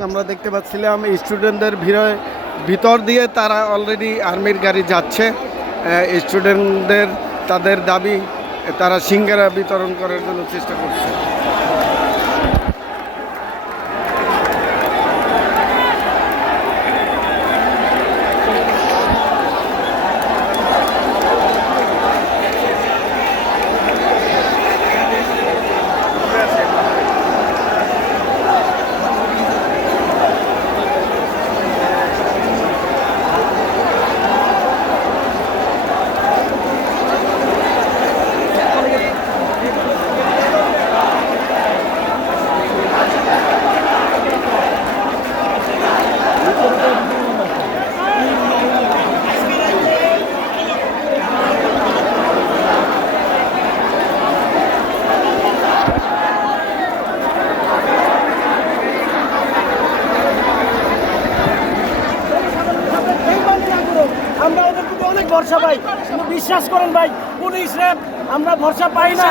আমরা দেখতে পাচ্ছিলাম স্টুডেন্টদের ভিড়ে, ভিতর দিয়ে তারা অলরেডি আর্মির গাড়ি যাচ্ছে। স্টুডেন্টদের তাদের দাবি, তারা সিঙ্গারা বিতরণ করার জন্য চেষ্টা করছে আমরা ওদের প্রতি অনেক ভরসা পাই বিশ্বাস করেন ভাই পুলিশ র্যাব আমরা ভরসা পাই না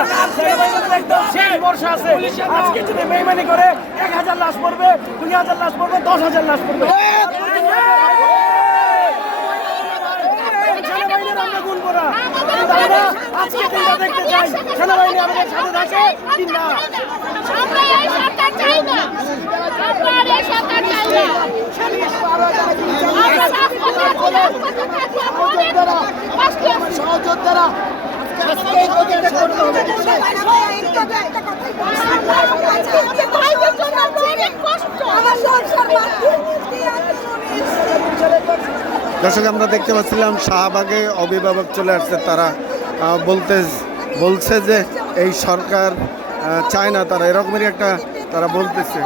শেষ ভরসা আছে আজকে যদি বেইমানি করে এক হাজার লাশ পড়বে দুই হাজার লাশ পড়বে দশ হাজার লাশ পড়বে আজকে দিনটা দেখতে চাই সেনাবাহিনী আমাদের সাথে থাকে কিনা না অনেক কষ্ট। দর্শক আমরা দেখতে পাচ্ছিলাম শাহবাগে অভিভাবক চলে আসছে। তারা আহ, বলতে বলছে যে এই সরকার চায় না। তারা এরকমেরই একটা তারা বলতেছে।